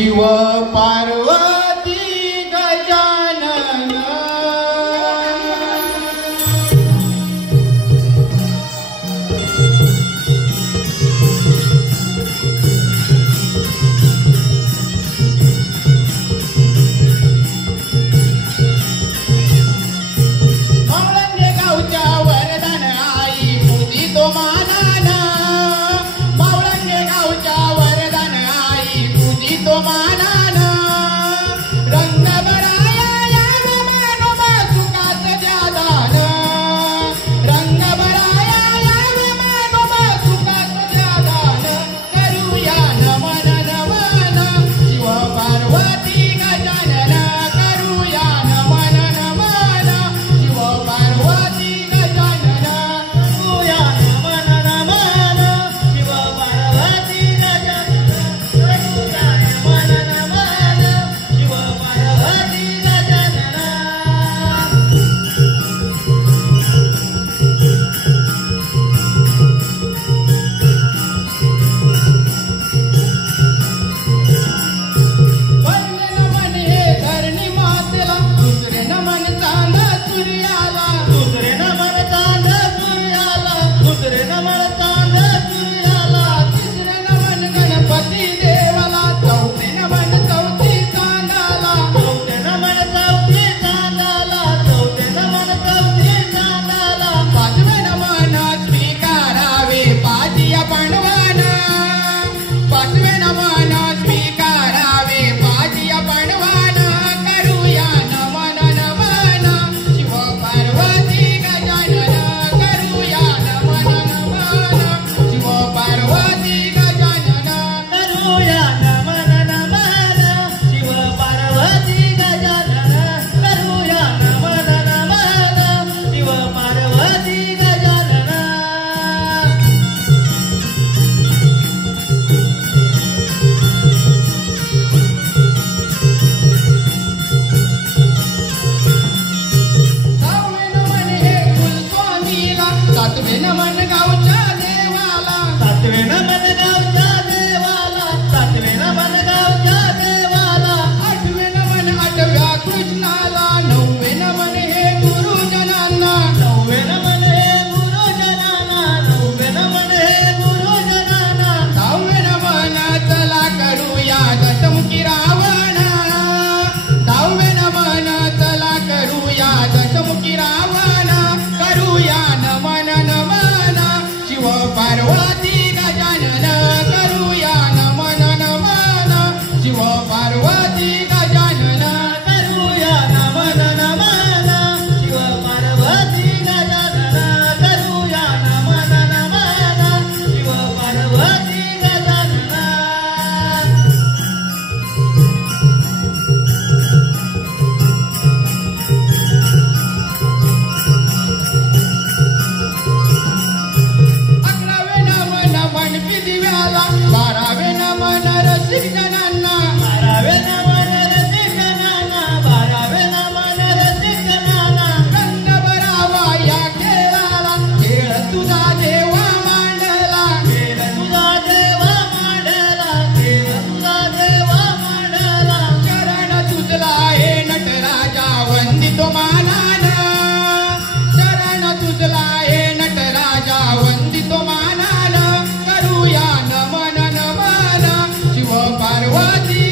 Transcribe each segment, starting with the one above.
शिव पार्वती गजानन मावळंगे गावच्या वरदान आई पूजितो मानानं मावळंगे गावच्या वरदान आई पूजितो मानानं रंग बराया या मनोबा सुखात द्या दान रंग बराया या मनोबा सुखात द्या दान करूया नमन नमन शिव पार्वती गजानन करूया नमन नमन शिव पार्वती गजानन करूया नमन नमन शिव पार्वती गजानन करूया नमन नमन शिव पार्वती गजानन पहिले नमन हे धरणी मातेला दुसरे नमन चांद सूर्याला दुसरे नमन चांद सूर्याला दुसरे नमन चांद सूर्याला तिसरे नमन गणपती देवाला चौथे नमन चौथी चांदाला चौथे नमन चौथी चांदाला चौथे नमन चौथी चांदाला पाचवे नमन स्वीकारावे पाजिया पांडवान पाचवे नमन स्वीकारावे पाजिया पांडवान करूया नमन नमन शिव पार्वती गजानन करूया नमन नमन शिव पार्वती गजानन करूया नमन नमन शिव पार्वती गजानन करूया नमन नमन शिव पार्वती गजानन सहावे नमन हे कुलस्वामीला सातवे नमन गावच्या देवाला सातवे नमन गावच्या देवाला सातवे नमन गावच्या देवाला आठवे नमन आठव्या कृष्णाला नववे नमन हे गुरुजनांना नववे नमन हे गुरुजनांना नववे नमन हे गुरुजनांना दहावे नमन चला करूया दशमुखी रावण दहावे नमन चला करूया दशमुखी रावण करूया नमन नमन शिव पार्वती गजानन करूया नमन नमन शिव पार्वती गजानन करूया नमन नमन शिव पार्वती गजानन करूया नमन नमन शिव पार्वती गजानन अकरावे नमन मनपी दिव्याला बारावे नमन रसिक जनांना बारावे नमन रसिक जनांना बारावे नमन रसिक जनांना रंग भरावा या खेळाला खेळ तुझा देवा मांडला खेळ तुझा देवा मांडला खेळ तुझा देवा मांडला शरण तुझला हे नटराजा वंदितो मानान शरण तुझला हे नटराजा वंदितो मानान करूया नमन नमन शिव पार्वती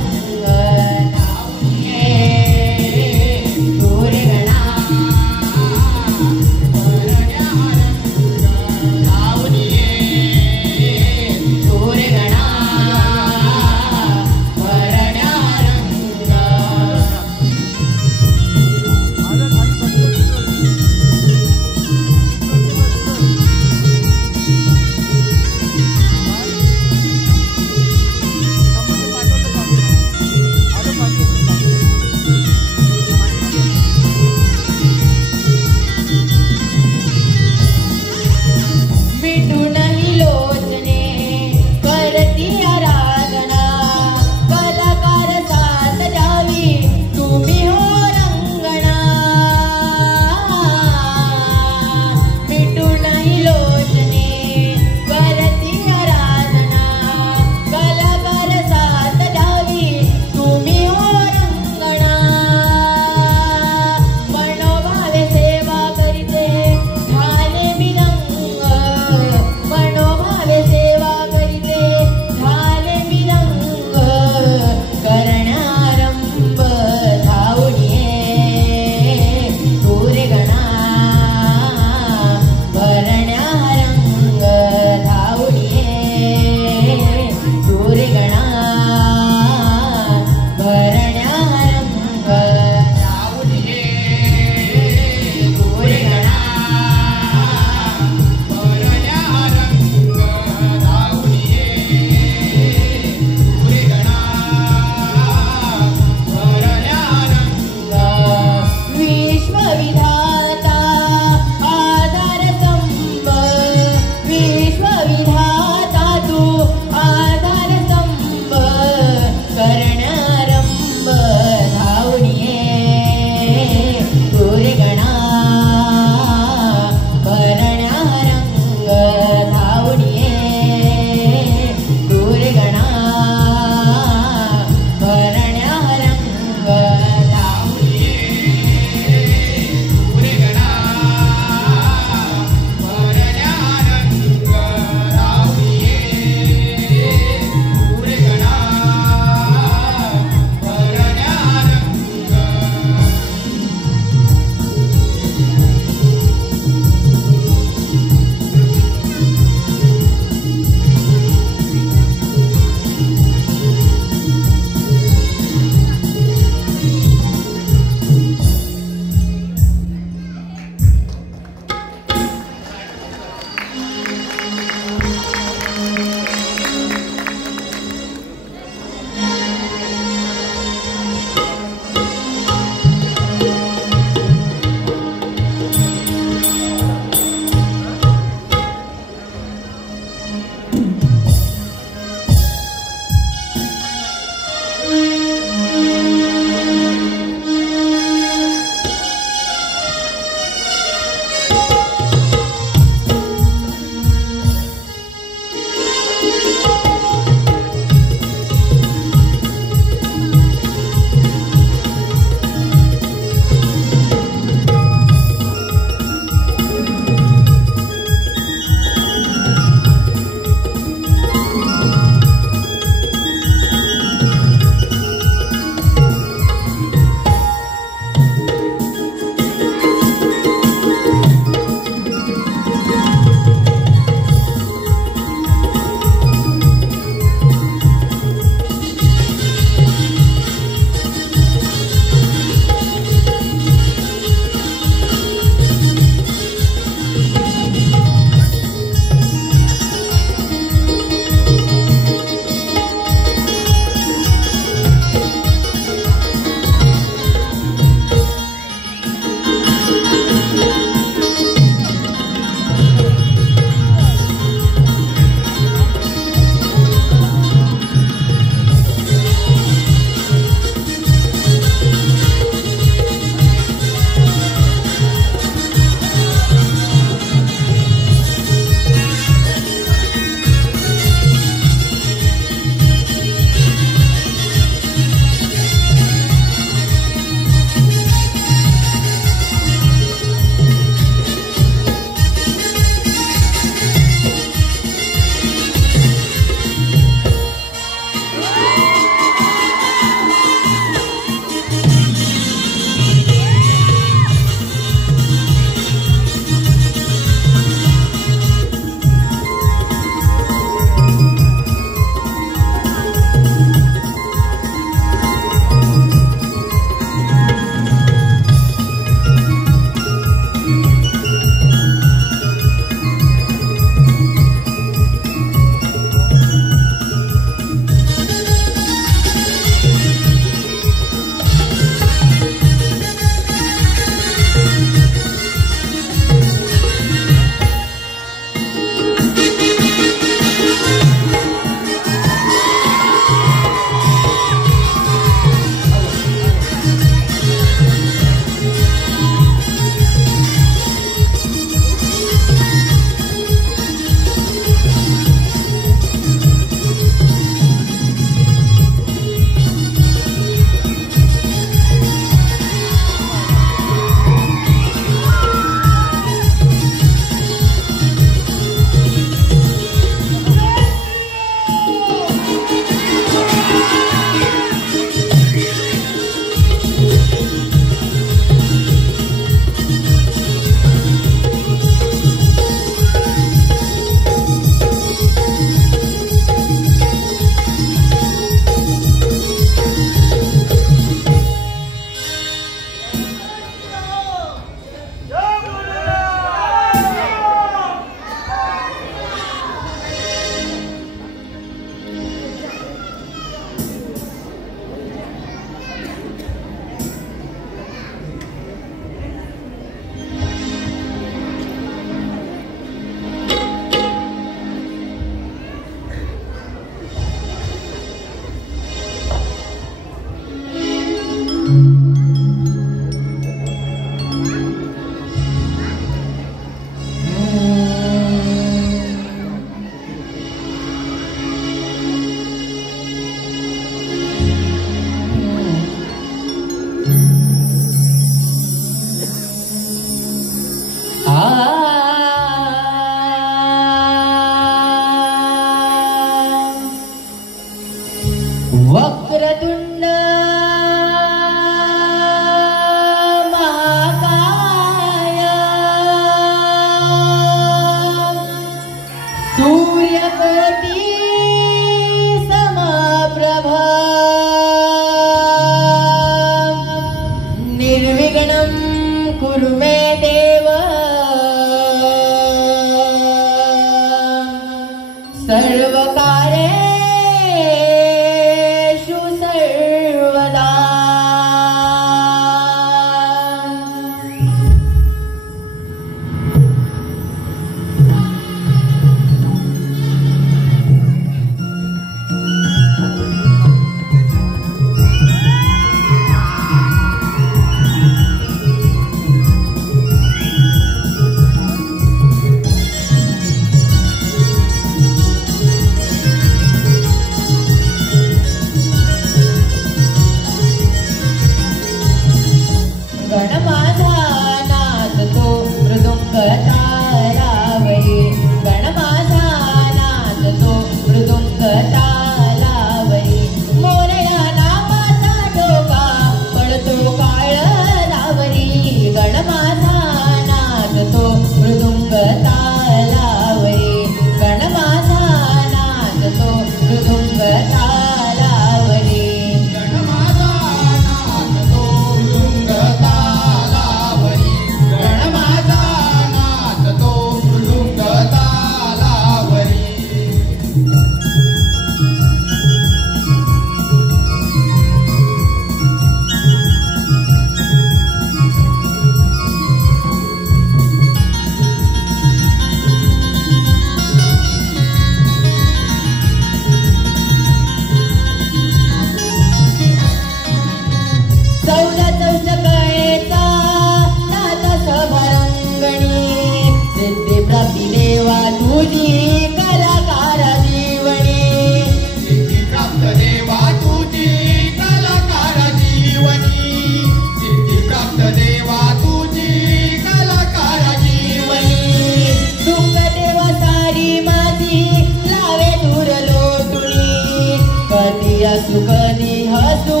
हसू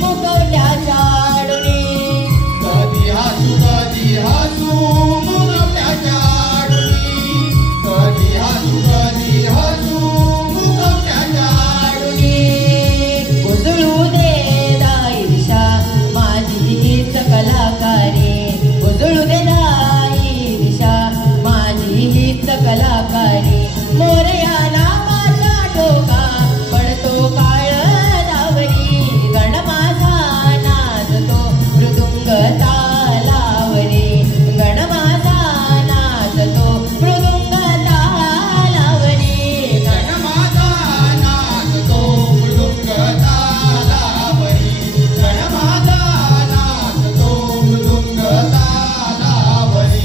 मुखवट्याच्या आडुनी कधी हसू मुखवट्याच्या आडुनी कधी हसू मुखवट्याच्या आडुनी उजळू दे दाई दिशा माझी हीच कलाकारी उजळू दे दाई दिशा माझी हीच कलाकारी मोरया नावाचा ठोका पडतो काळ दावरी गण माझा नाचतो मृदुंग तालावरी गण माझा नाचतो मृदुंग तालावरी गण माझा नाचतो मृदुंग तालावरी गण माझा नाचतो मृदुंग तालावरी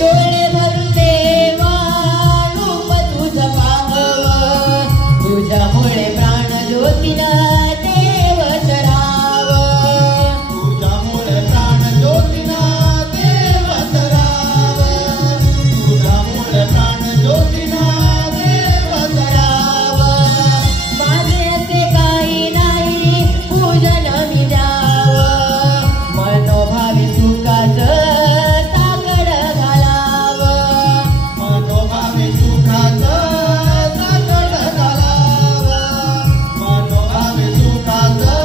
डोळे भरून देवा रूप तुझं पाहावं तुझ्यामुळे प्राण ज्योतीनं देव तरावं तुझ्यामुळे प्राण ज्योतीनं देव तरावं तुझ्यामुळे प्राण ज्योतीनं देव तरावं माझे असे काही नाही पूजन मी द्यावं मनोभावी सुखाचं ताकड घालावं मनोभावे सुखाचं ताकद घालावं मनोभावे सुखाचं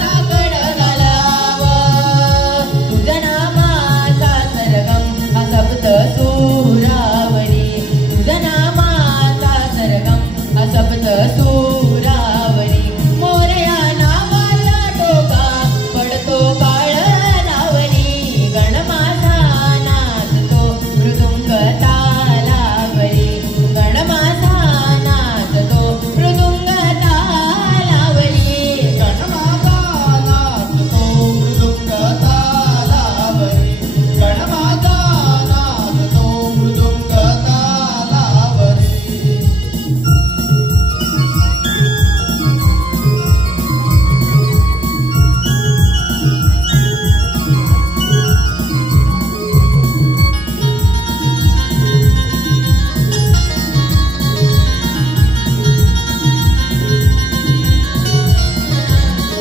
ताकड घालावं तुझ्या नामाचा सरगम हा सप्त सुरावरी तुझ्या नामाचा सरगम हा सप्त सुरावरी मोरया नावाचा टोका पडतो काळ नावरी गण माझा नाचतो मृदुंग तालावरी गण माझा नाचतो मृदुंग तालावरी गण माझा नाचतो मृदुंग तालावरी गण माझा नाचतो मृदुंग तालावरी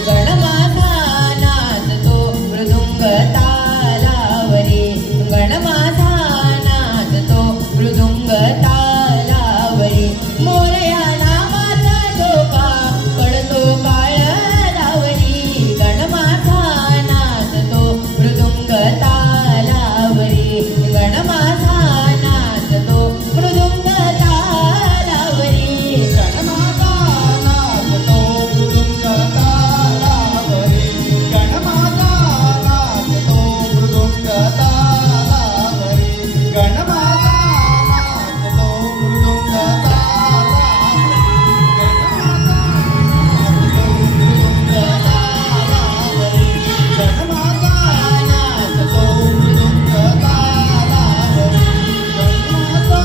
गण माझा नाचतो मृदुंग तालावरी गण माझा नाचतो मृदुंग तालावरी मोरया नामाचा ठोका पडतो काळ दावरी गण माझा नाचतो मृदुंग तालावरी गण माझा नाचतो मृदुंग तालावरी गण माझा नाचतो मृदुंग तालावरी गण माझा नाचतो मृदुंग तालावरी गण माझा नाचतो मृदुंग तालावरी गण माझा नाचतो मृदुंग तालावरी गण माझा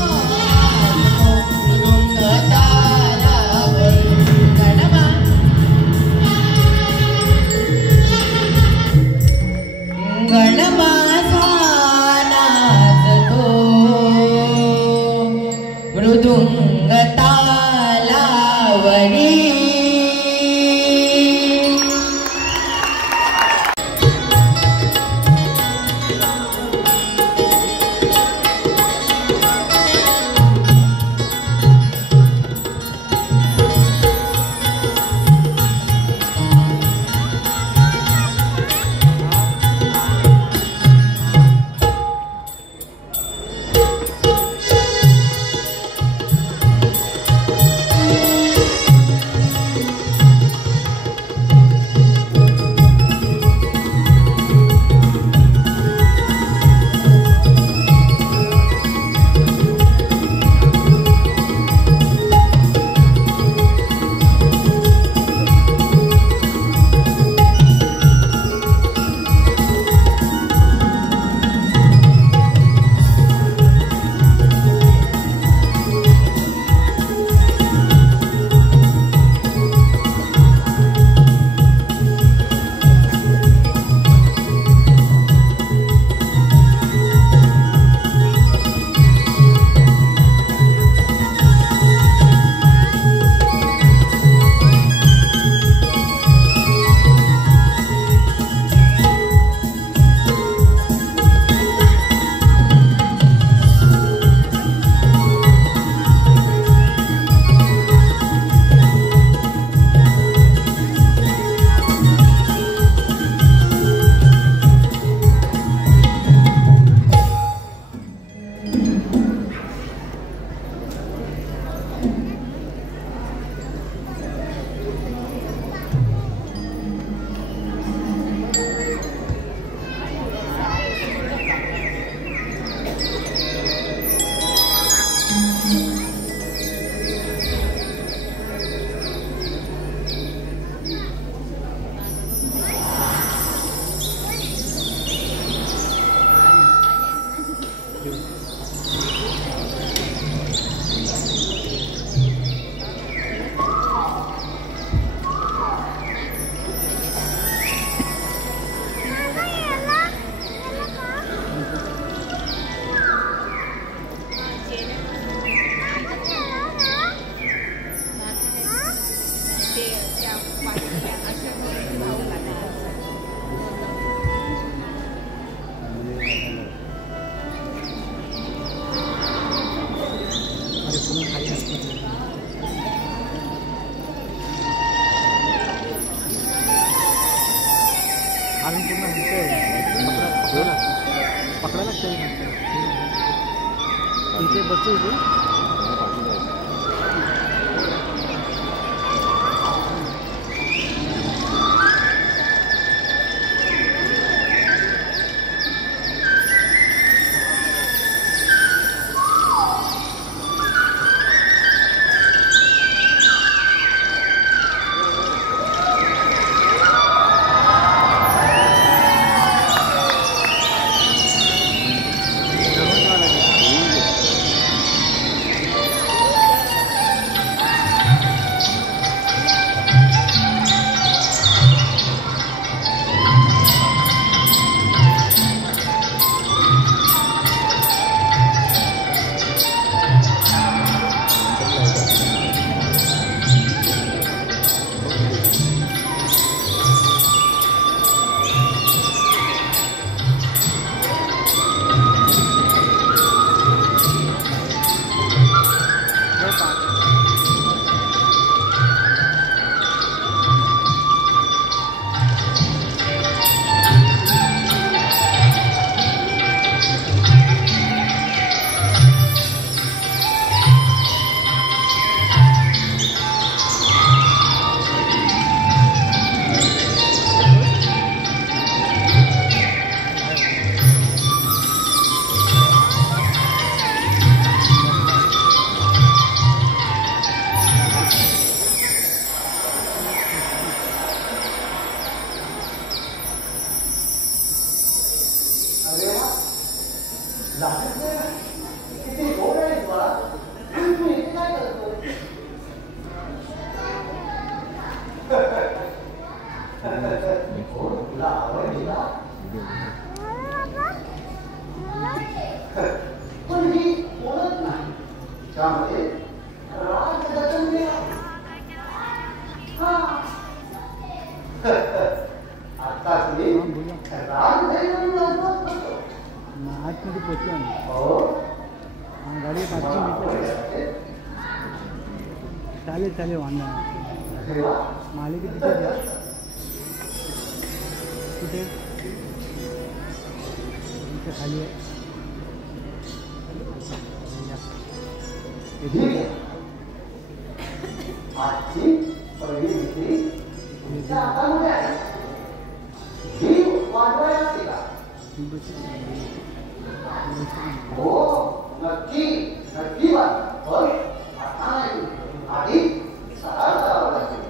नाचतो मृदुंग तालावरी गण माझा नाचतो मृदुंग तालावरी अजून पूर्ण पकडा लागतं इथे बसतो इथे चालेल चालेल वांधा मालिक तिथे द्या कुठे इथे खाली आहे नक्की नक्की आधी सराव करावा लागेल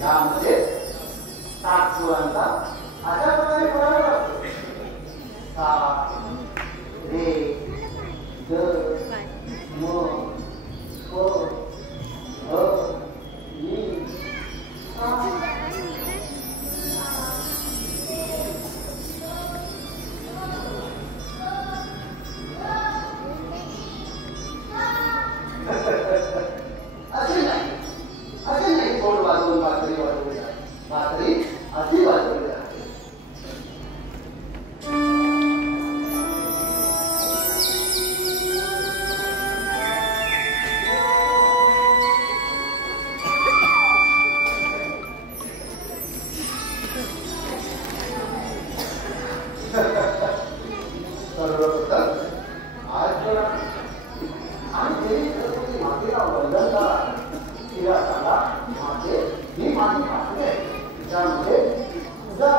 यामध्ये 7 सुरांचा अशा प्रकारे करावा लागतो सा रे ग म प ध नि सा असे नाही गोड वाजवून भाकरी वाजवली जाते भाकरी अशी वाजवली जाते सर्वप्रथम आज आणि मातेला वंदन करा तिला सांगा माते ही माझी भाकरी आहे तिच्यामध्ये तुझा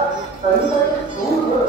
कणिकाचे सूर भर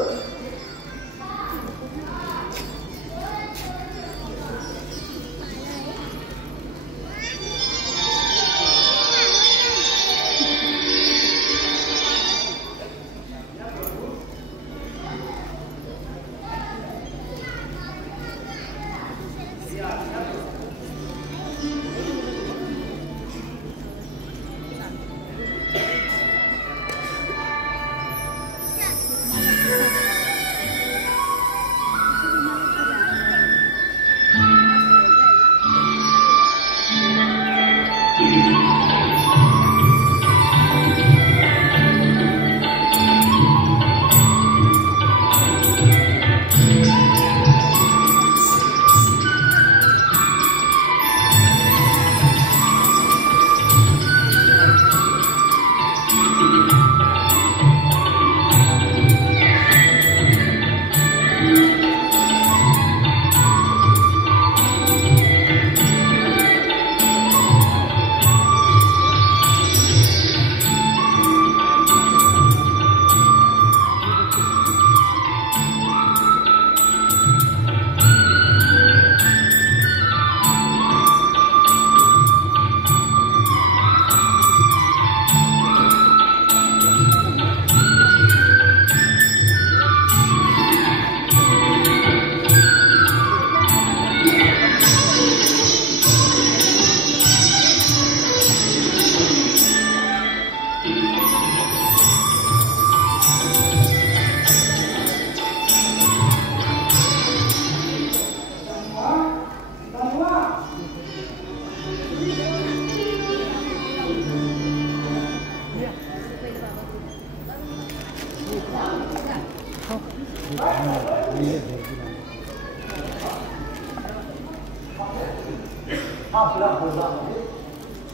आपल्या बोलण्यामध्ये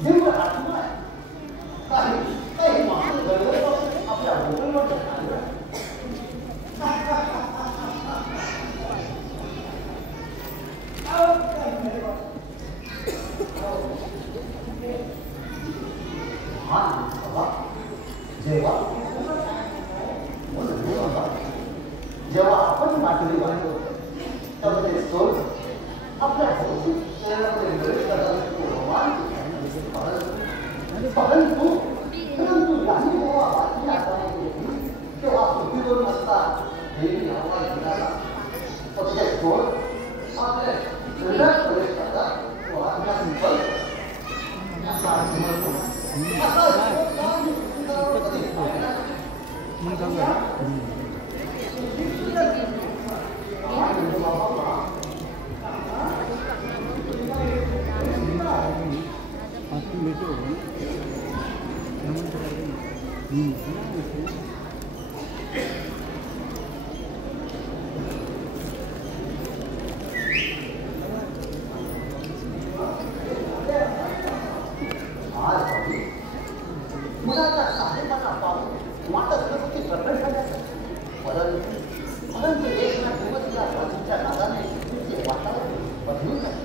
जीव राहतो आहे. काही माणूस गडबड आपल्या बोलण्यामध्ये आलं. जेव्हा आपण माटली बांधतो तेव्हा ते सोड आपल्या परंतु यांनी जेव्हा बातमी आठवणी तेव्हा पृथ्वीवर नसतात देवी आवाज दिला फक्त सोड आपल्या शरीरात प्रवेश करतात तो आज्ञा मुलाचा साहेबांना पाहून वाटत नसतं की प्रकट झाल्याचं. परंतु एक ना दिवस या बाजूच्या नादाने ते वातावरण बदलून जाते.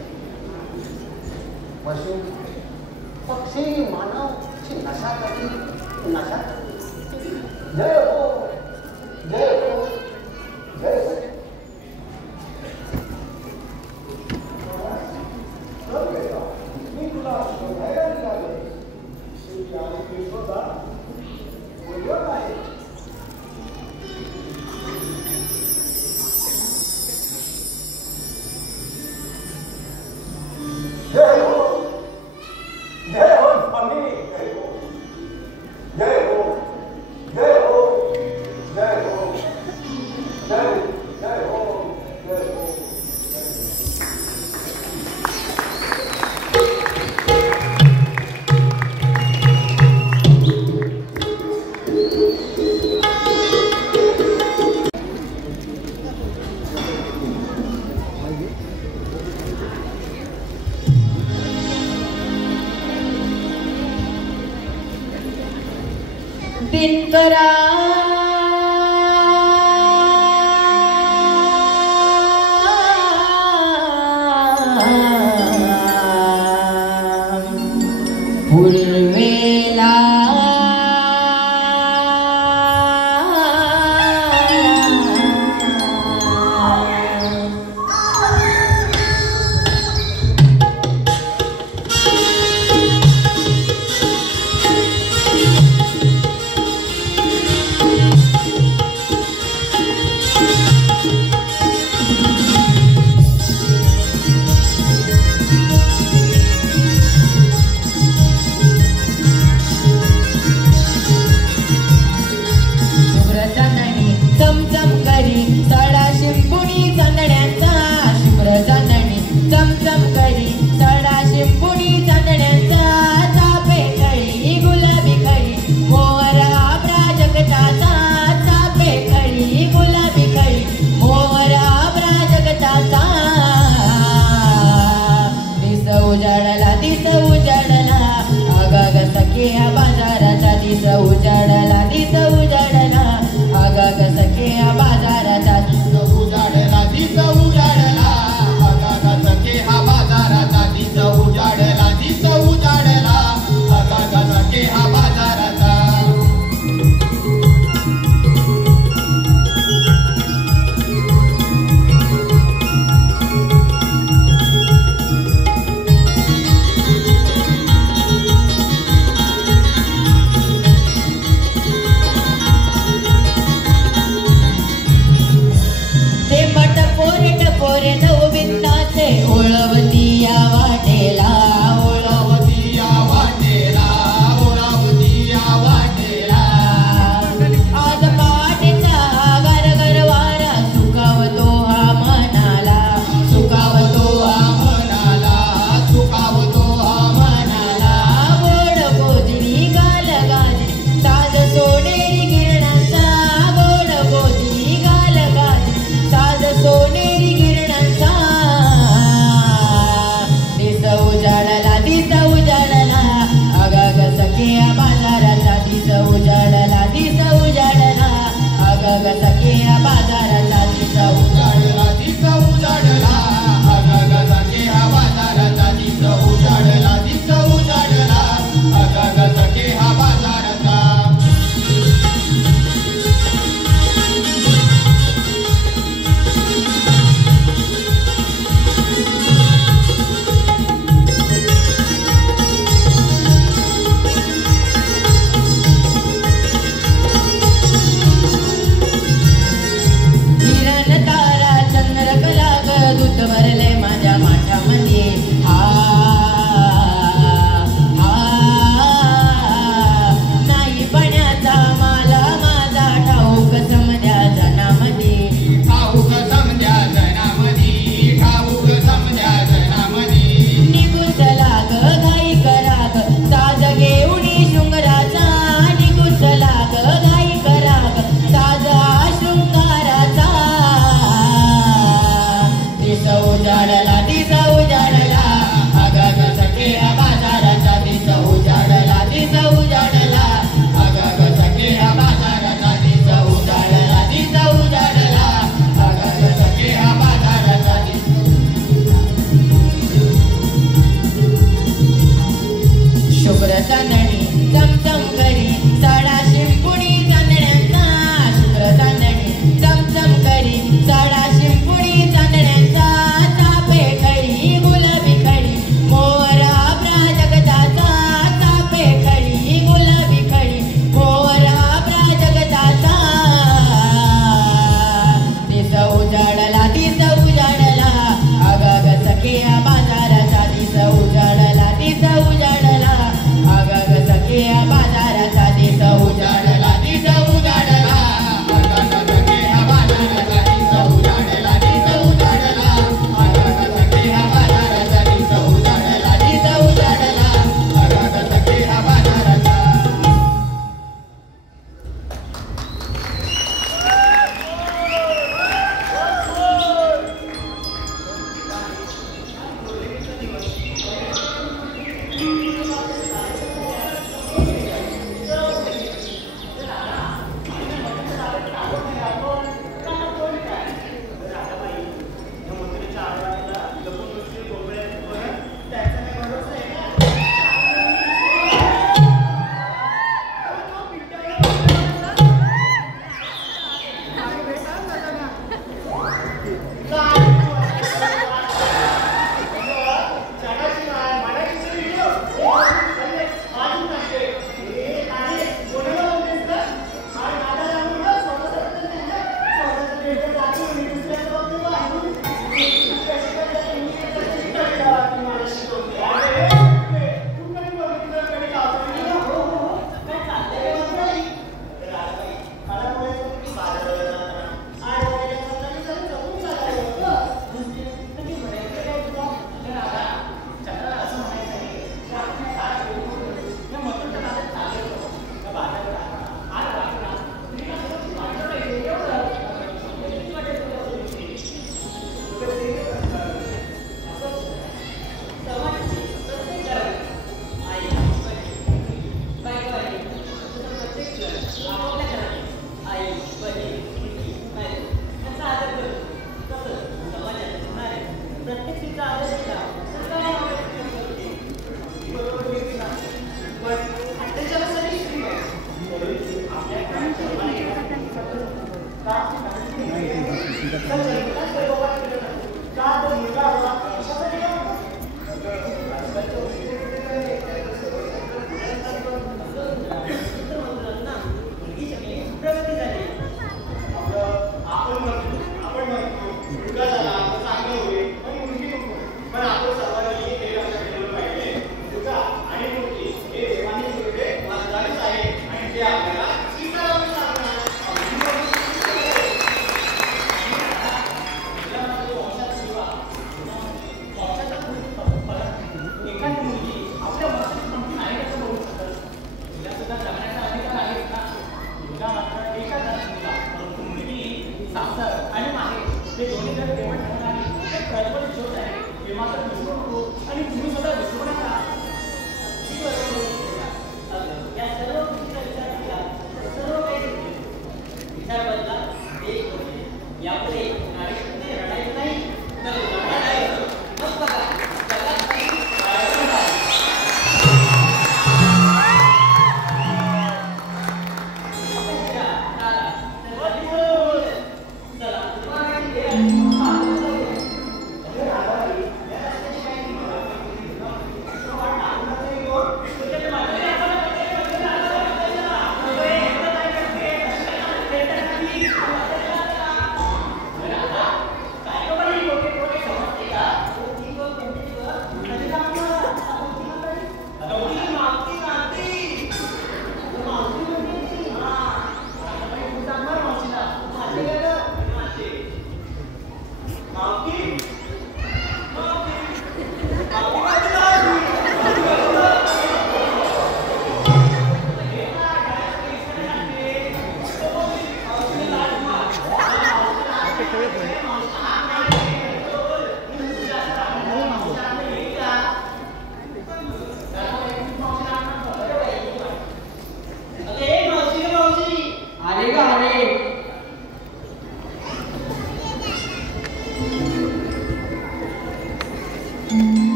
पशु पक्षी मानवची नशा करते नशा. जय हो जय हो जय हो. मी तुला शोधायला निघालो. जय हो जय हो स्वामी जय हो जय हो जय हो जय हो जय जय हो जय हो. दिनकरा पूर्वेला उजाडला दिस उजाडला आगाग सखे बाजाराचा दिस उजाडला दिस उजाडला आगाग सखे बाजाराचा दिस उजाडला दिस उजाडला आगाग सखे बाजाराचा. दूध भरले माझ्या माठामध्ये हा नाही पाण्याचा मला माझा ठाऊक समद्या जनामध्ये ठाऊक समद्या जनामध्ये ठाऊक समद्या जनामध्ये निघून चला ग घाई करा ग साज घेऊनी शृंगाराचा निघून चला ग घाई करा ग साज शृंगाराचा दिस उजाडला अगग सखे बाजाराचा दिस उजाडला अगग सखे बाजाराचा दिस उजाडला अगग सखे बाजाराचा शुभ्र चांदणी चमचम करी साडा शिंपुणी चांदण्यांचा शुभ्र चांदणी चमचम करी साडा शिंपुणी चांदण्यांचा चापे खडी गुलाबी खडी मोरा प्राजगताचा चापे खडी गुलाबी खडी मोरा प्राजगताचा दिस उजाडला अगग सखिया बाजाराचा दिस उजाडला अगग सखिया बाजाराचा दिस उजाडला अगग सखिया बाजाराचा दिस उजाडला अगग सखिया बाजाराचा दिस उजाडला अगग सखिया बाजाराचा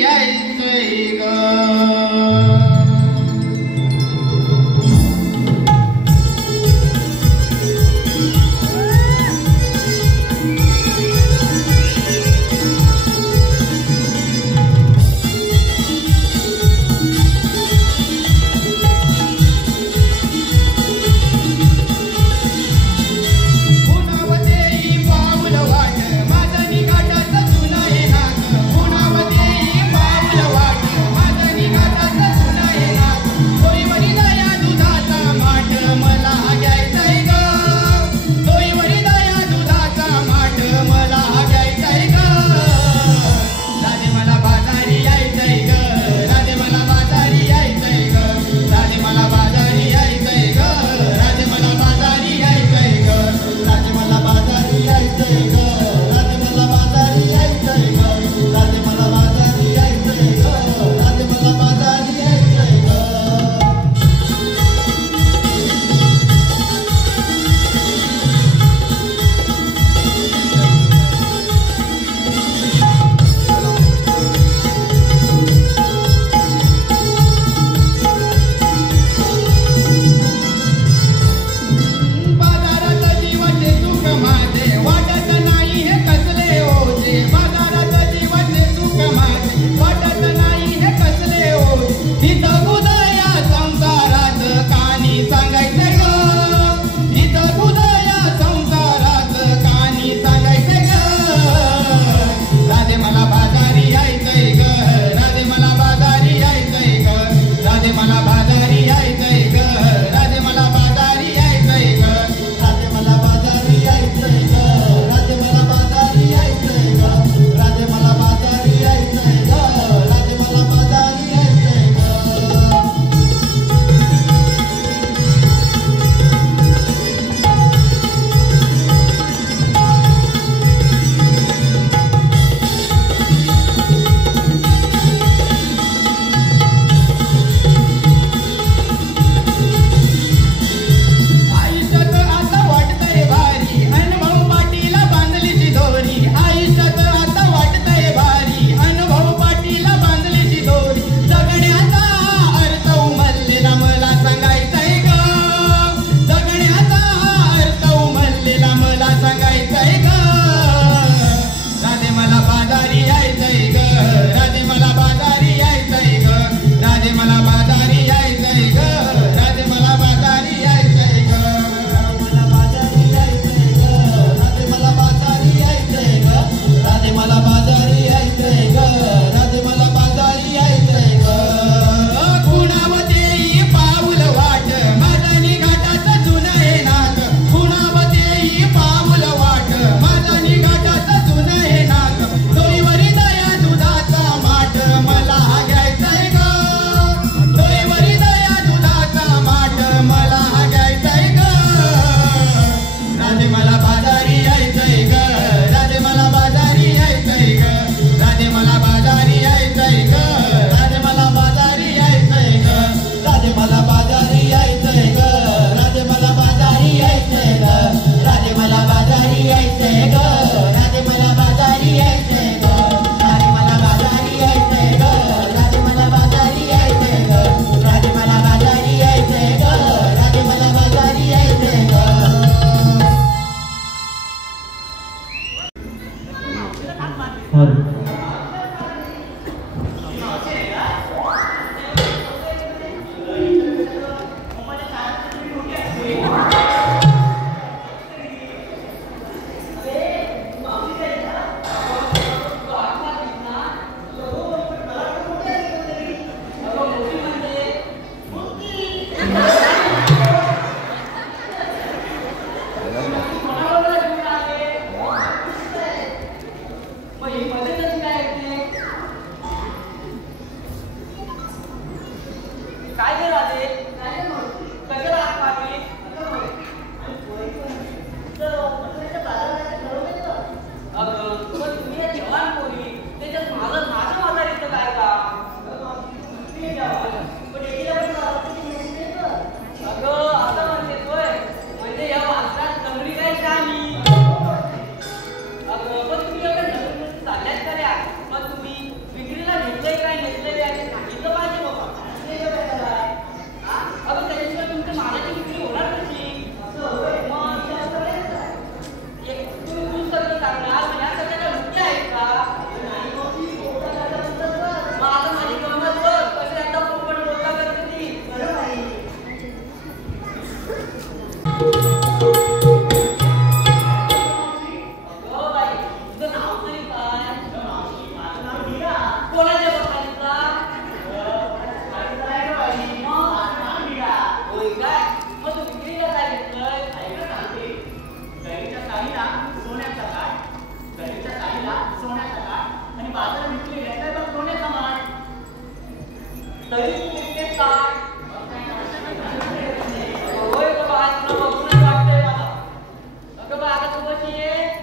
यायचंय ग Got तरी तू दिसतेस काय? होय गं बा, तुला बघूनच वाटतंय मला. अगं बा, आता तू कशी आहे?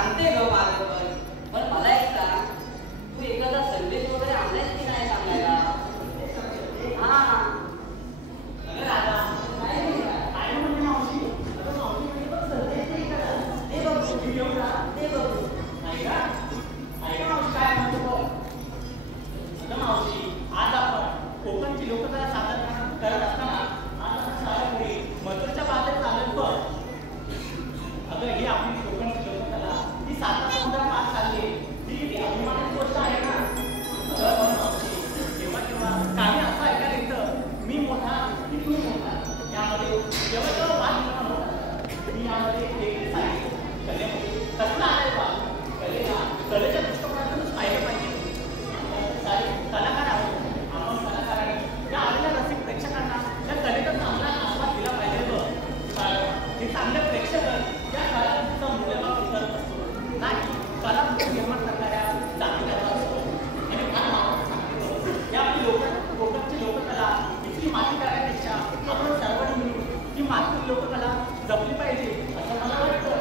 सांगते ग माझं पण मला एक सांग, तू एखादा संदेश वगैरे आणलायस की नाही सांगायला? हा आज आपण कोकणची लोककला सादर करत असताना मथुरच्या बाजारात चालत बघ. अगं ही आपली कोकणची लोककला ही साता समुद्रात पार चालली, ती अभिमानाची गोष्ट आहे ना. तेव्हा तेव्हा काही असं ऐकायला येतं, मी मोठा की तू मोठा. यामध्ये जेव्हा जेव्हा वाद निर्माण होतात, मी यामध्ये एक सांगितलं कलेमध्ये कसला आहे बा कलेच्या दृष्टिकोनातूनच पाहिलं पाहिजे. कलाकार आहोत आपण, कलाकारांनी या आलेल्या रसिक प्रेक्षकांना या कलेचा चांगला आस्वाद दिला पाहिजे. हे चांगले प्रेक्षक या कलाचा मूल्यमापन करत असतो, नाही कला निर्माण करणाऱ्या चांगल्या असतो. आणि या आपली कोकणची लोककला इथली माती करण्यापेक्षा आपण सर्वांनी मिळून ही माती लोककला जपली पाहिजे असं मला वाटतं.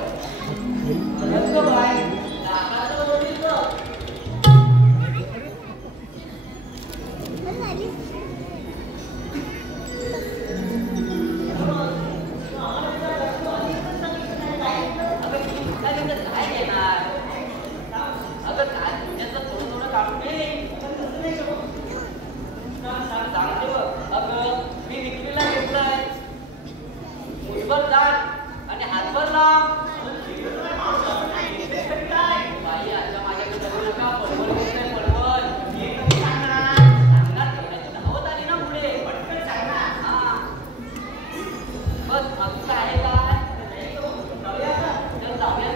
आणि हातभर लांब बाई आता माझ्याकडे बघू नका. पडवळ घेतलाय पडवळ सांगणार धावत आली ना पुढे पटकन सांगणार. हा बस माझं काय आहे का जाऊया.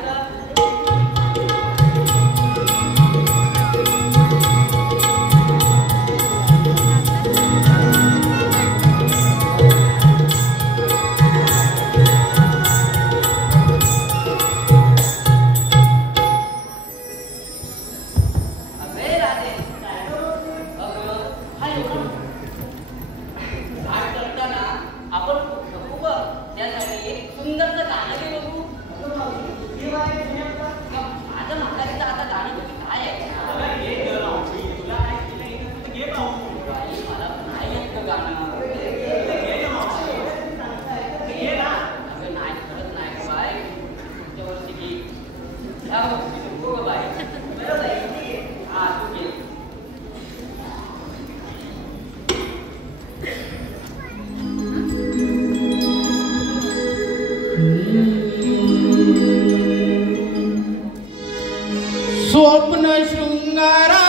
स्वप्न शृंगाराचे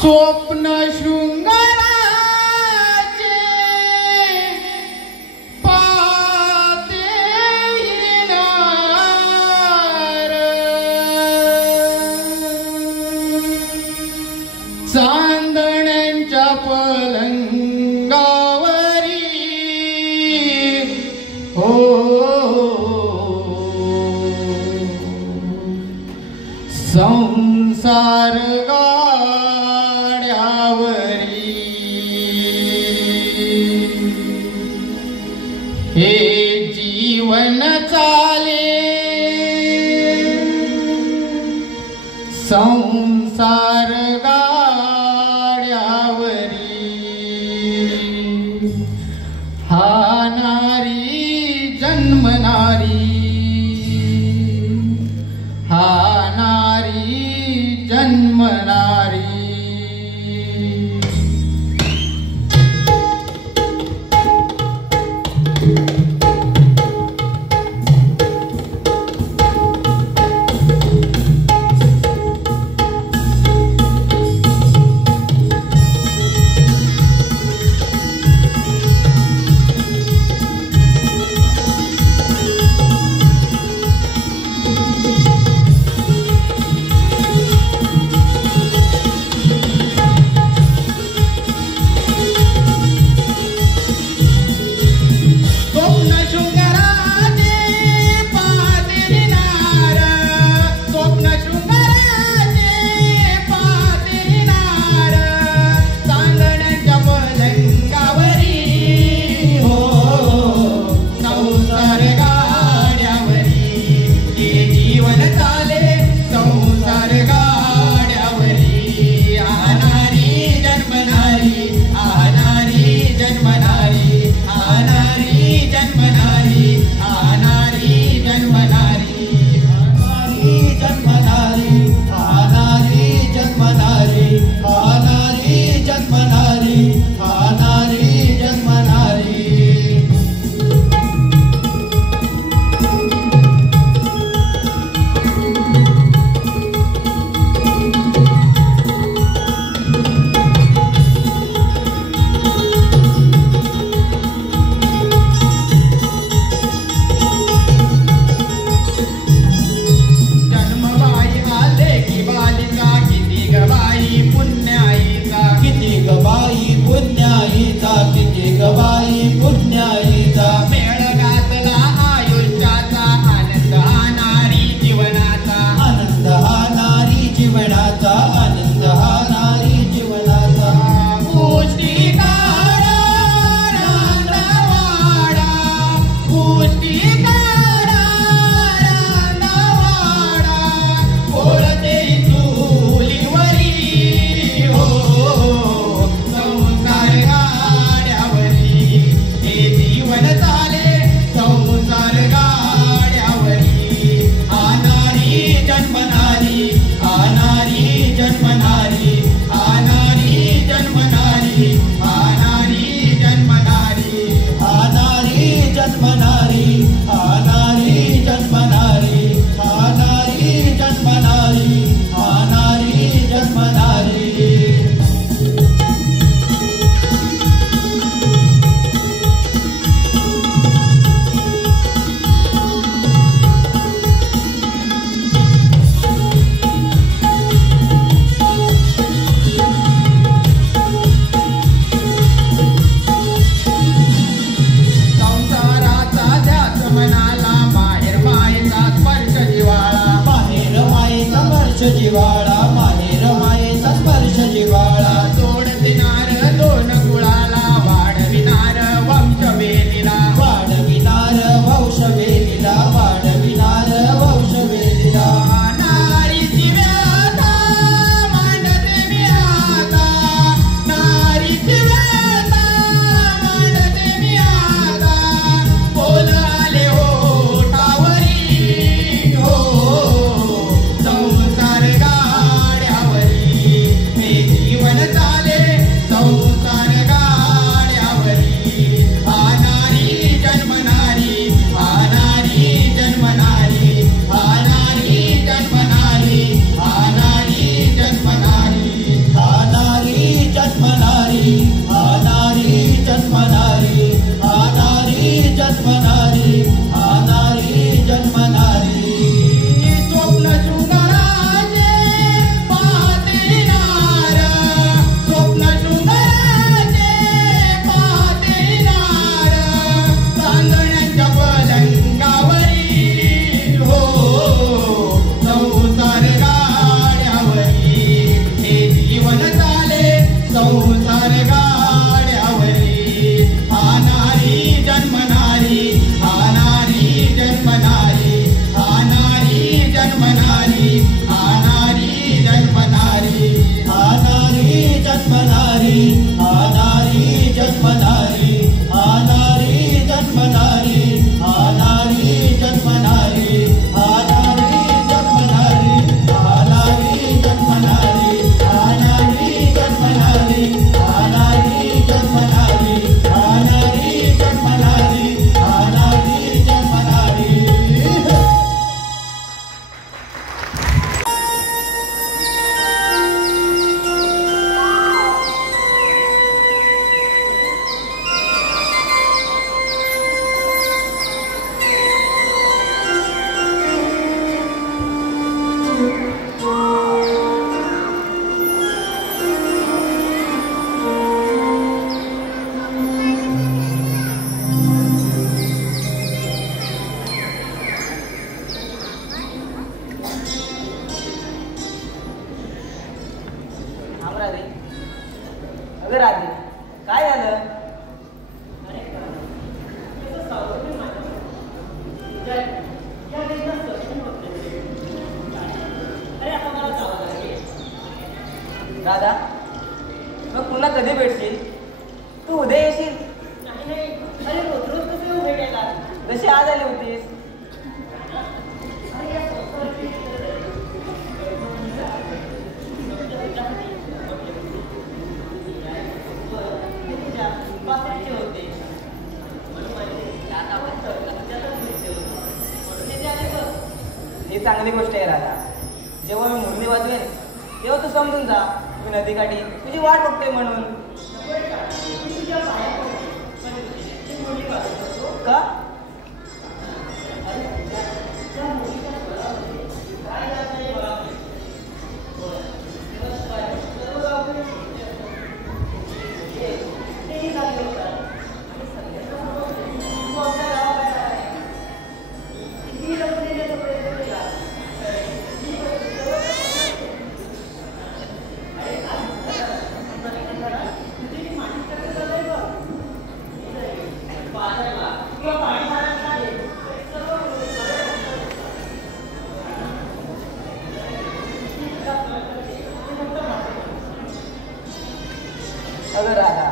स्वप्न शृंगाराचे पाते येणार, चांदण्यांच्या पलंगावरी हो संसार हे जीवन चाले संसार गाड्यावरी, हा नारी जन्मनारी, हा नारी जन्मनारी. जीवनाचा आनंद हा नारी जीवनाचा पुष्टी काढा रांधावाडा पुष्टी काढा रांधावाडा पोळते चुलीवरी हो संसार गाड्यावरी हे जीवन चाले संसार गाड्यावरी आनारी जन्मनारी आनारी जन्मनारी आनारी जन्मनारी आनारी जन्मनारी आनारी जन्मनारी आनारी जन्मनारी आनारी जन्मनारी आनारी जन्मनारी संसाराचा ध्यास मनाला बाहेर मायेचा स्पर्श जिवाळा बाहेर मायेचा स्पर्श जिवाळा बाहेर मायेचा स्पर्श जिवाळा सोडविनार दोन कुळाला वाढविनार वंशवेलीला वाढविनार वंशवेलीला वाढविनार वंशवेलीला नारीची व्याधा मांडते मी आता नारीची व्याधा मांडते मी आता बोल आले ओठावरी हो संसार गाड्यावरी हे जीवन चाले संसार गाड्यावरी आनारी जन्मनारी आनारी जन्मनारी आनारी जन्मनारी आनारी जन्मनारी आनारी जन्मनारी आनारी जन्मनारी आनारी जन्मनारी आनारी जन्मनारी स्वप्न शृंगाराचे पाहते नार स्वप्न शृंगाराचे पाहते नार चांदण्याच्या पलंगावरी हो संसार गाड्यावरी हे जीवन चाले संसार गाड्यावरी आनारी जन्मनारी आनारी जन्मनारी आनारी जन्मनारी आनारी जन्मनारी आनारी जन्मनारी आनारी जन्मनारी आनारी जन्मनारी आनारी जन्मनारी आनारी जन्मनारी आनारी जन्मनारी आनारी जन्मनारी आनारी जन्मनारी आनारी जन्मनारी आनारी जन्मनारी थांब राधे. अगं राधे, काय झालं? राधा, मग पुन्हा कधी भेटशील? तू उद्या येशील? अरे रोज रोज कसे येऊ भेटायला? जशी आज आली होतीस. ही चांगली गोष्ट आहे राधा. जेव्हा मी मुरली वाजवेन तेव्हा तू समजून जा मी नदीकाठी तुझी वाट बघतोय म्हणून. का? अगं राधा,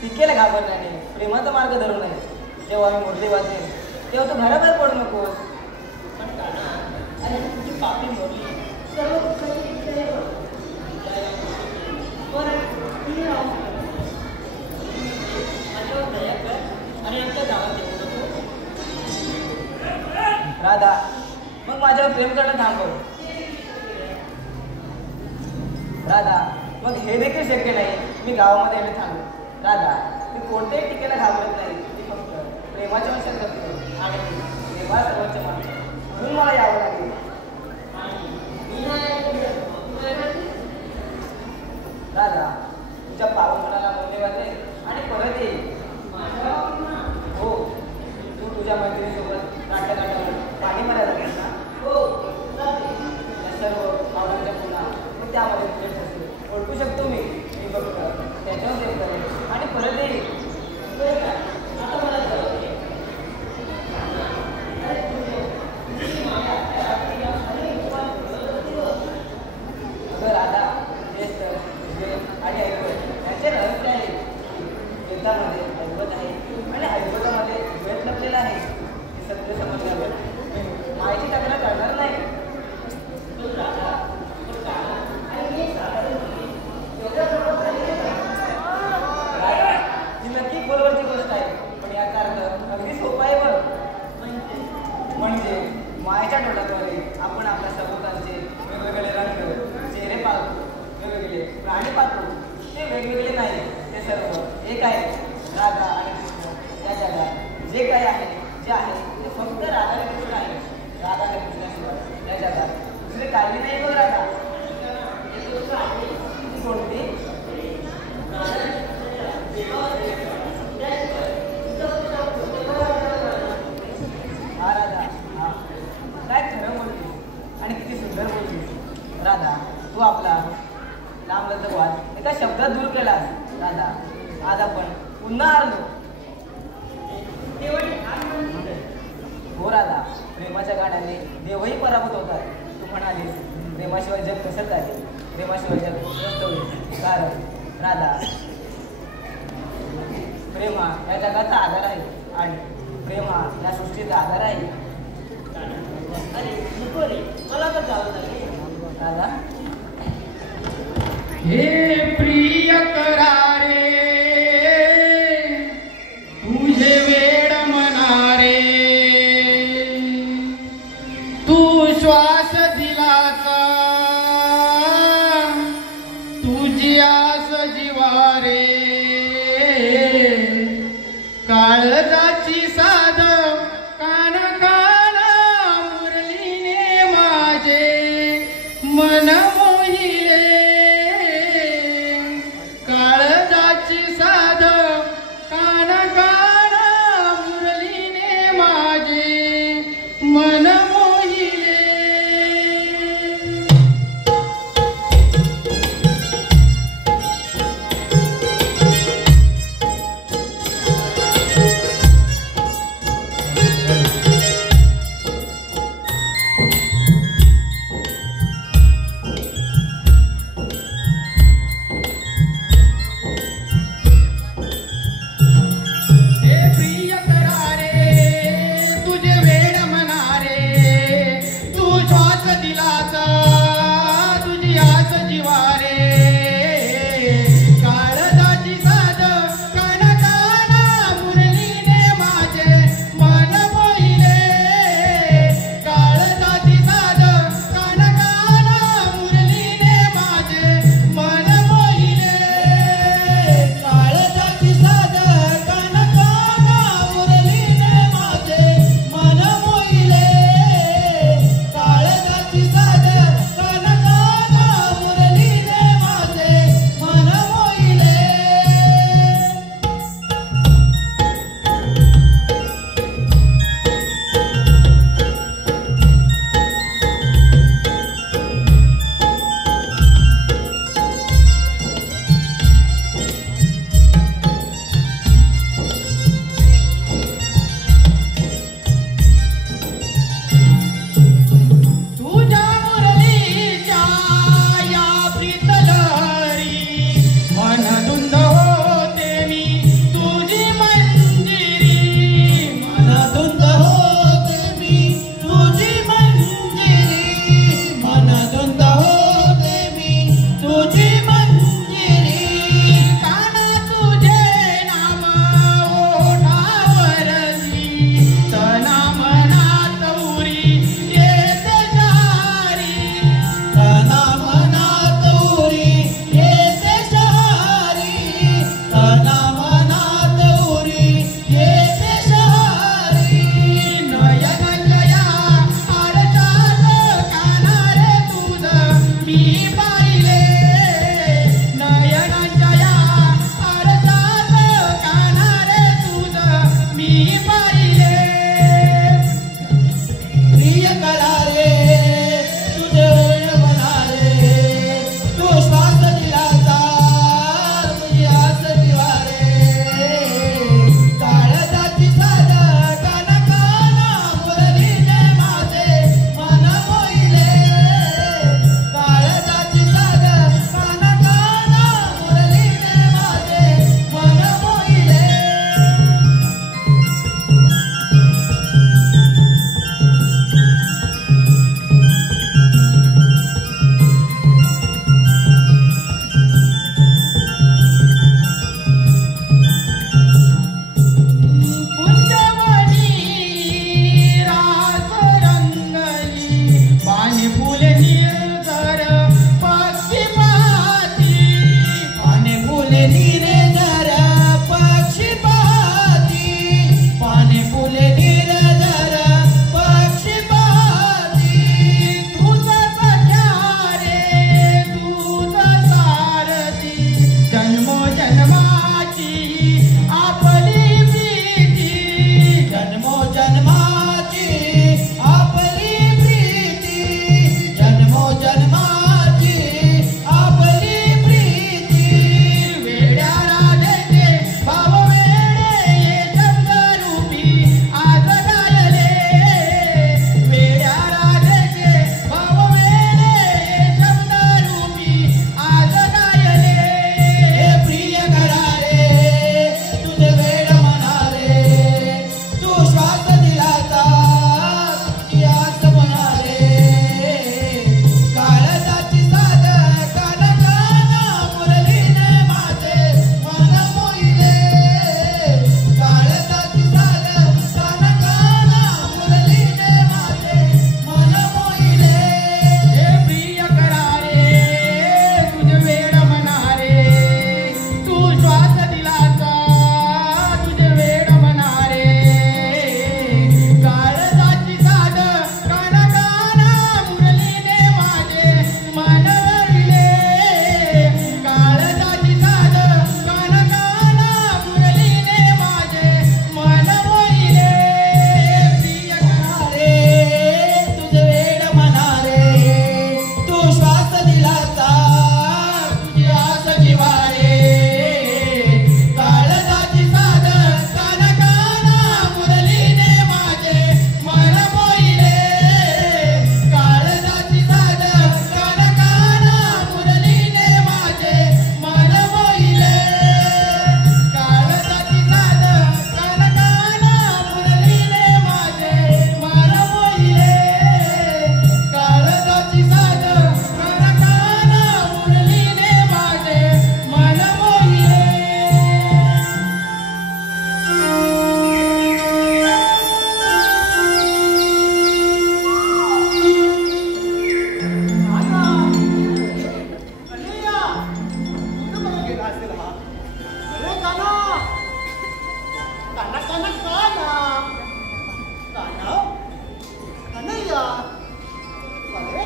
टिकेला घाबरल्याने प्रेमाचा मार्ग धरू नये. जेव्हा मी मुरली वाचेन तेव्हा तू घराबाहेर पडू नकोस. पण काना, अरे तुझी पापी मुरली सर्व दुःखाची इच्छा आहे बघ. बरं, ती राहू माझ्यावर दया कर आणि आमच्या गावात येऊ नको. राधा, मग माझ्यावर प्रेम करणं थांबव. राधा, मग हे देखील शक्य नाही मी गावामध्ये येणं थांबलो. राधा, मी कोणत्याही टीकेला घाबरत नाही. मी फक्त प्रेमाचे वचन करतो आणि प्रेमा सर्वोच्च मानतो. म्हणून मला यावं लागेल. राधा, तुझ्या पावनपणाला मौल्य वाटेल आणि परत येईल. हो, तू तुझ्या मैत्रिणीसोबत नाट्यकाठावर पाणी मारायला लागेल ना? हो, या सर्व आवडायच्या पुन्हा त्यामध्ये प्लेट असेल ओळखू शकतो मी फक्त त्याच्यावर प्रेम करेल आणि परत येईल. आता मला अगं राधा, तेच तर आणि ऐकत याचे रहस्य आहे. वेदामध्ये ऐकत आहे आणि ऐकतामध्ये वेद लपलेला आहे. हे सत्य समजल्यावर माहिती टाकायला करणार नाही. ही नक्की खोलवरची गोष्ट आहे, पण याचा अर्थ अगदी सोपा आहे बघ. म्हणजे मायेच्या डोळ्याद्वारे आपण आपल्या सभोवतालचे वेगवेगळे रंग चेहरे पाहतो, वेगवेगळे प्राणी पाहतो. ते वेगवेगळे नाही, ते सर्व एक आहे. राधा आणि कृष्ण या जगात जे काही आहे, जे आहे ते फक्त राधा आणि कृष्ण आहे. राधा आणि कृष्णाशिवाय या जगात दुसरे काही नाही बघ. राधा कोणती हा राधा, हा काय खरं बोलते आणि किती सुंदर बोलते. राधा, तू आपला लांबलचक वाद एका शब्दात दूर केलास. राधा, आज आपण पुन्हा आलो. हो राधा, प्रेमाच्या गाण्याने देवही पराभूत होतात. तू म्हणालीस प्रेमाशिवाय जग कसं चालेल, प्रेमाशिवाय जग स्वस्त होईल. कारण राधा, प्रेम हा या जगाचा आधार आहे आणि प्रेम हा या सृष्टीचा आधार आहे. अरे नको रे, मला तर जावं लागेल. राधा, हे प्रिय करारे तुझे वेड मनारे, तू श्वास दिलाचा तुझी आस जिवारे, काळजाची साध कान काना मुरलीने माझे मन मोहिले, काळजाची साध कान काना मुरलीने माझे मन मोहिले.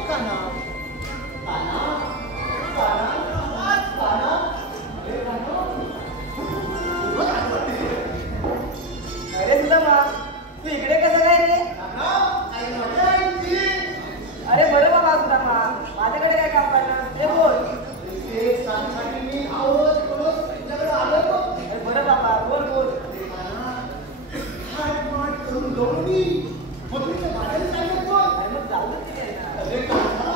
काना काना काना काना अरे काना तुझं काय वाटते? अरे तुला मा तू इकडे कसं काय रे? काही मजा आहे तुझी. अरे बरं बाबा तुला मा माझ्याकडे काय काम करणार हे बोल. ते सांगण्यासाठी मी आहोत बोलत तुझ्याकडे आलो. अरे बरं बाबा बोल बोल. हात माट करून गवळणी मग तुझ्या भाड्याने सांगत बोल. अरे मग जाऊ दे की आहे ना. अरे काना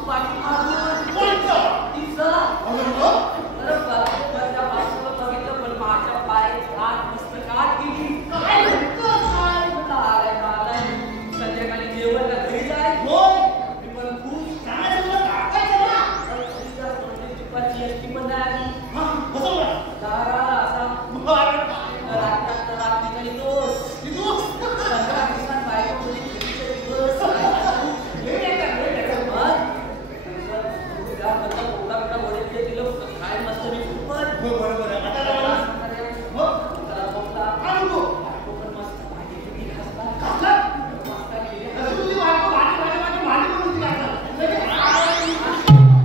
माणूस पाठी मारून कोणतं? तिचं अगं, अरे बघितलं पण माझ्या पायात हात मस्तकात गेली काय म्हणतोस? संध्याकाळी जेवण घरी जाय होय. मी पण खूप सांगायचं तुला दाखवायचं ना. दुपारची एसटी पण नाही आली हा, कसं बरं? दाराला असा बरं. रात्रीचा येतोस किती? 15 दिवसांत बायको तुझी घरीचे दिवस लेट येतात, लेट येतात. त्याबद्दल पोटा पोटा वडील दिलं काय मस्त मी खूपच हो, बरोबर आहे. आता काय म्हणा? हो. त्याला बघता काय म्हणतो? बायको पण मस्त भाजी किती खासला कसलं? मस्त केली कसं तुझी बायको भाजी म्हणून ती आता. लगेच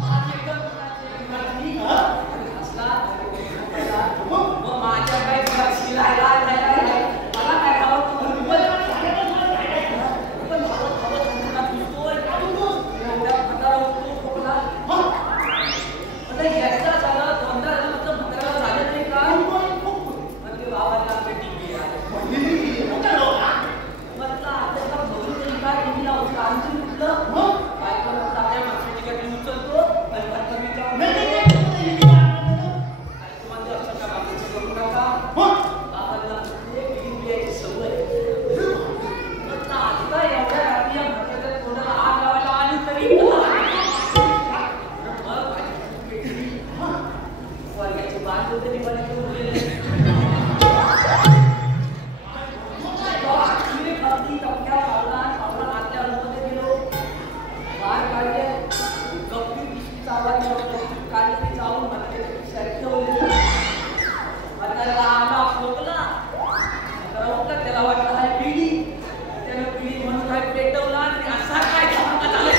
आज एकदम ठीक हा? हसला मग माझ्या काय शिरायला मला काय खावं पण भावत भावत मुलगा दिसतोय एवढ्या म्हातारा उठतो खोकला आता याचा झाला 15 जणांचं म्हाताऱ्याला झालं नाही का मग ते बाबाने आपले टीव्ही आले म्हटलं आता का भरून काय टीव्ही लावतो आमची म्हटलं काय करत आपल्या माणसाची गाडी उचलतो आणि म्हटलं मी जाऊन तुम्हाला असं का बाकीचं करू नका बाबांना म्हटले टीव्ही यायची सवय म्हटलं आता एवढ्या रात्री या म्हाताऱ्याच्या तोंडाला आग लावायला आली तरी मग माझी पेटली वर्गाची बात होते ती मला घेऊन गेले अगदी टपक्या पावला आतल्या रूममध्ये गेलो बाहेर काढले गप्पी पिशवीचा आवाज काढलं की जाऊन मला ठेवले म्हाताऱ्याला आला खोकला उठला त्याला वाटलं हाय पिढी त्यानं पिढी म्हणून हाय पेटवला आणि असा काय धमाका झाला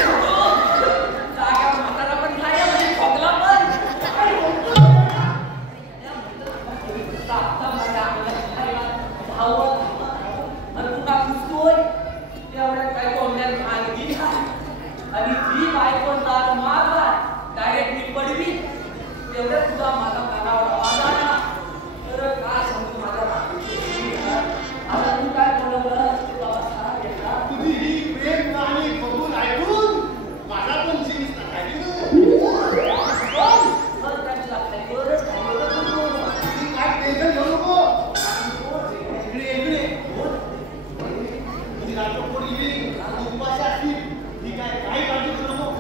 जाग्या म्हातारा पण खाया म्हणजे खोकला पण काय बोलतो आता माझ्या अंगात खायला धावत आणि तू का पुसतोय तेवढ्यात काय कोंबड्यात भाग दिला आणि ती बायको दार मारला डायरेक्ट मी पडवी तेवढ्यात तुला माझा कानावर आवाज आला तर काय सांगू माझ्या बायकोची आता तू काय बोलवलं ते बाबा सांग एकदा तुझी ही प्रेम कहाणी बघून ऐकून मला पण जीव टाकायची. बरं त्यांच्या खालीवरच खालीवरच बोलतो ती काय टेन्शन घेऊ नको. इकडे तुझी नाटक कोण गेली तू उपाशी असतील ही काय काही काळजी करू नको.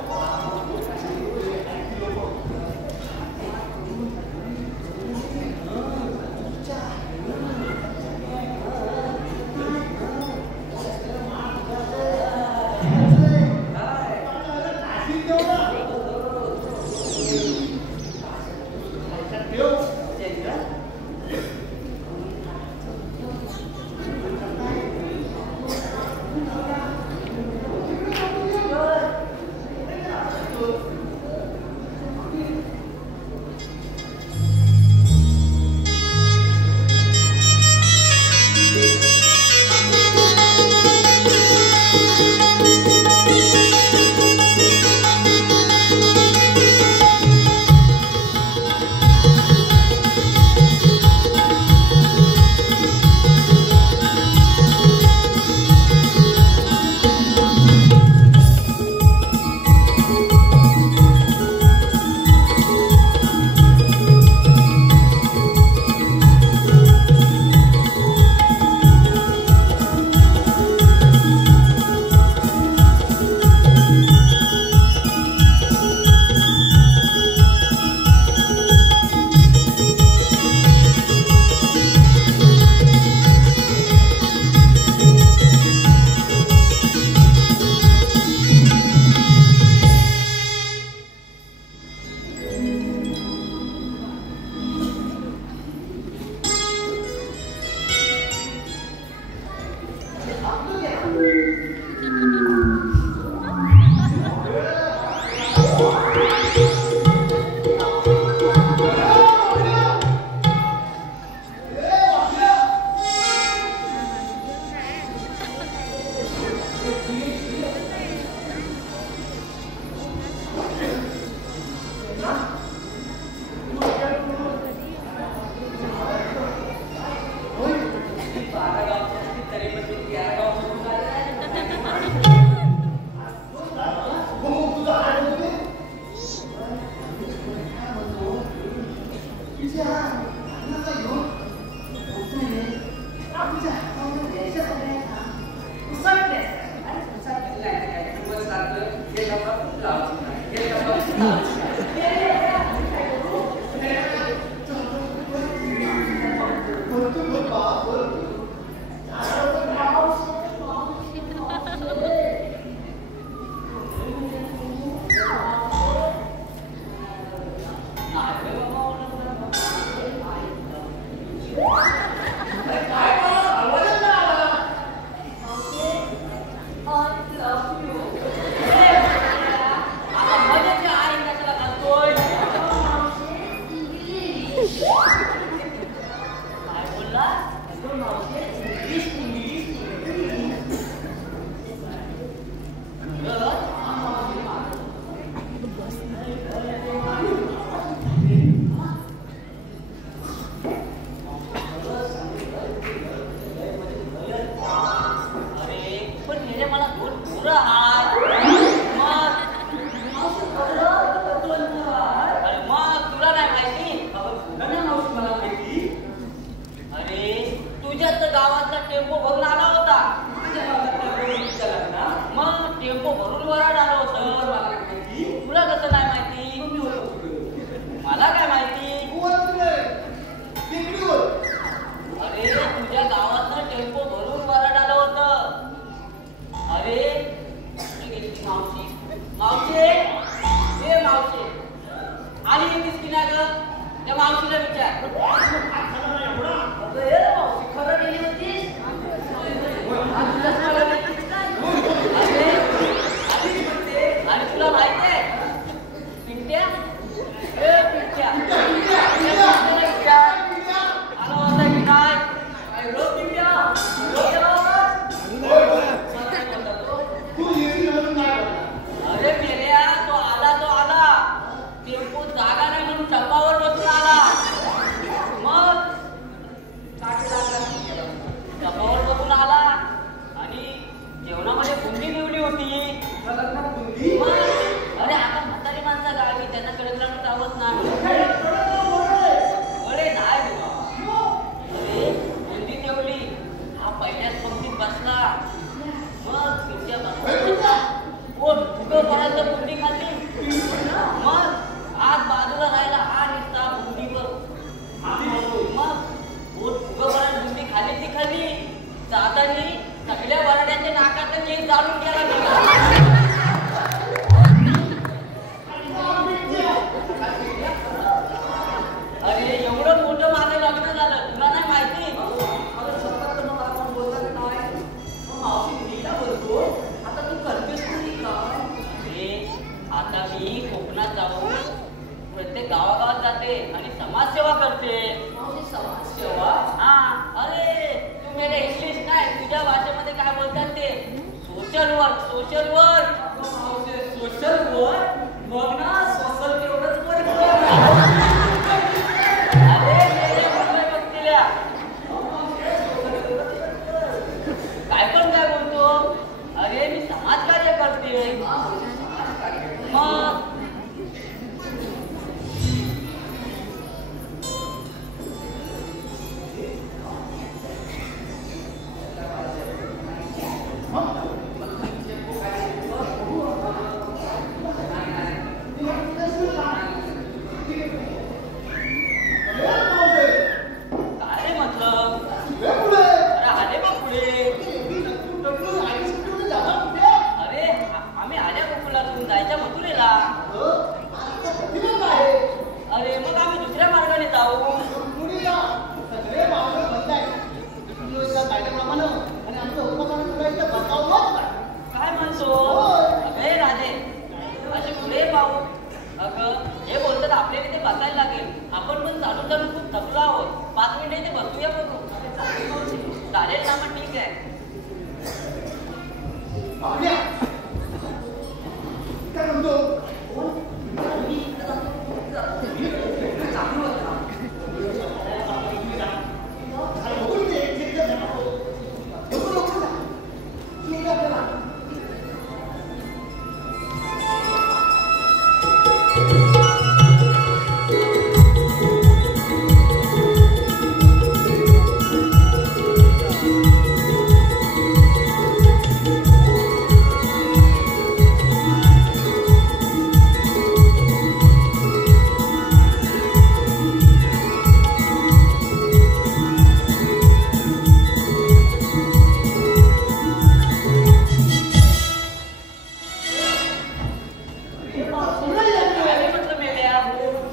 काय म्हटलं मेल्या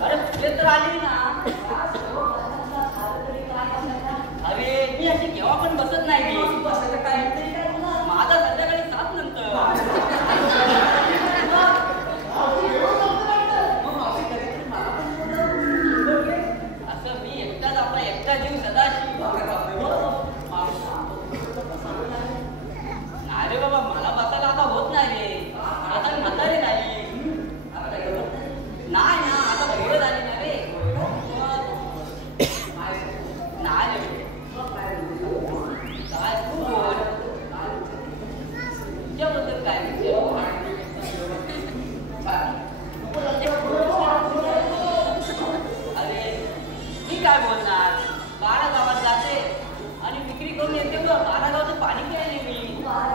अरे तुझे तर आली ना अरे मी अशी केव्हा पण बसत नाही बसायचं काय माझा संध्याकाळी 7 नंतर असं मी एकटाच आपला एकटा जीव सदाशिव नाही रे बाबा मला बसायला आता होत नाही रे आता म्हातारी झाली नाही ना आता बहिरं झाली ना रे नाही रे काय तू बोल तुझ्याबद्दल काय अरे मी काय बोलणार 12 गावात जाते आणि विक्री करून येते बघ 12 गावाचं पाणी प्यायले मी काय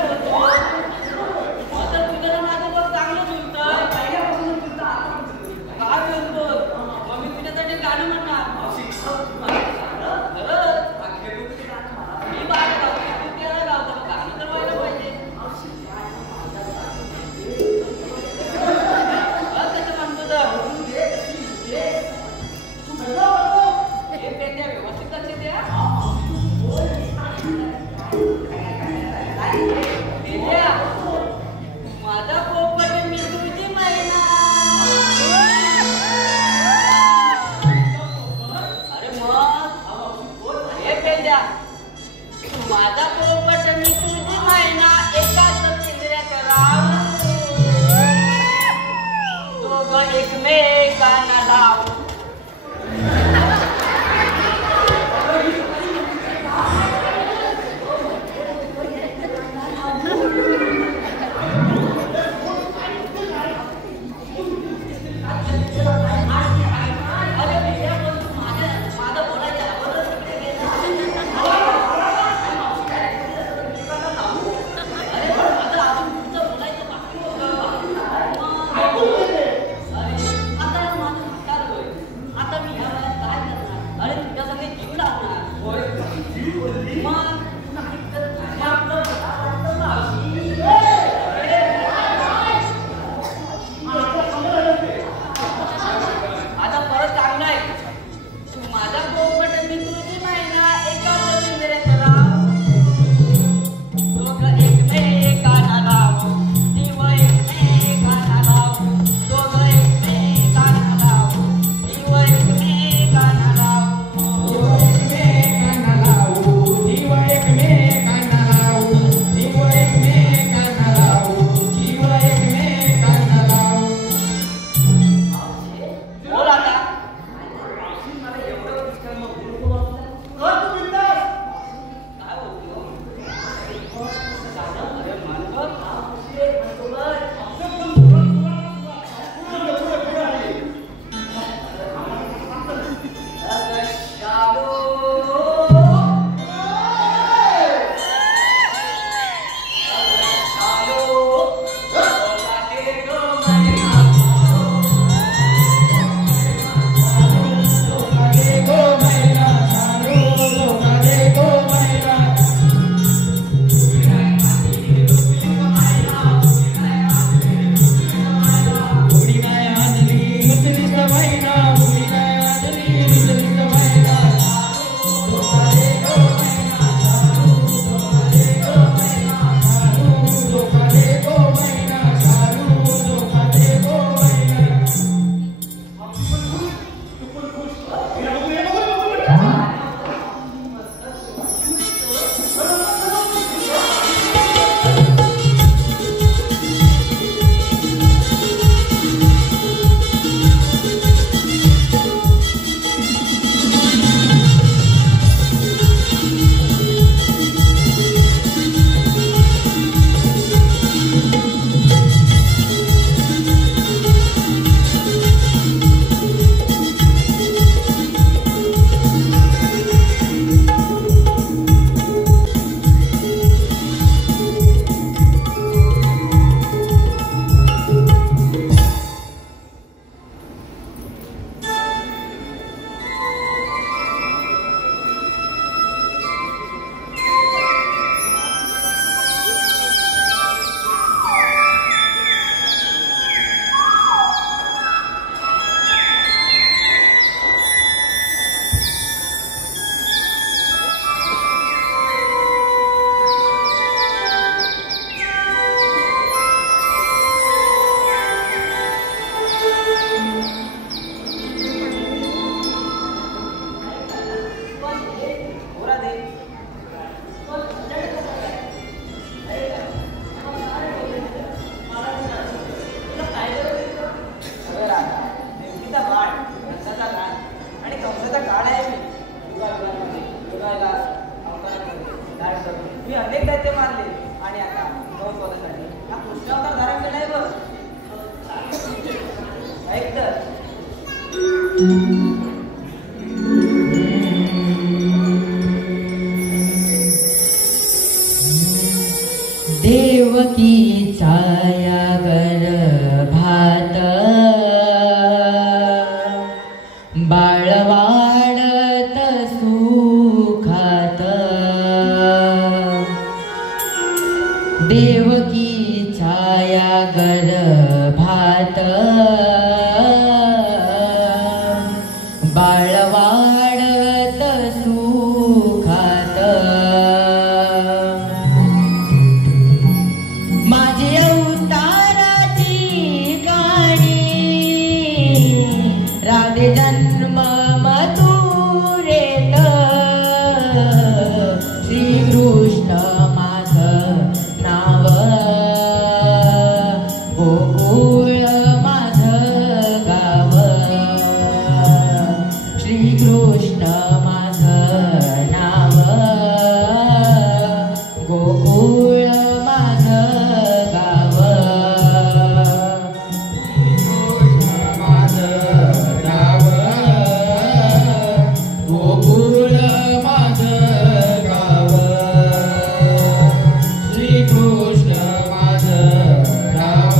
बोलतो आता तुझं माझं बघ चांगलं बोलतोय काय बोलतो मग मी तुझ्यासाठी गाणं म्हणणार मी 12 गावतो तू 13 गावतो गाणं तर व्हायला पाहिजे देवकी छाया गर्भात बाळ वाढत सुखात देवकी छाया गर्भात बाळ वाढत सुखात माझी अवताराची गाणी राधे जन्म मथुरेत श्रीकृष्ण माझं नाव गोकुळ माझं गाव श्रीकृष्ण माझं नाव गोकुळ माझं गाव गोकुळ माझं गाव श्रीकृष्ण माझं नाव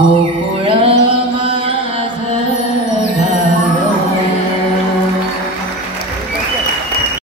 गो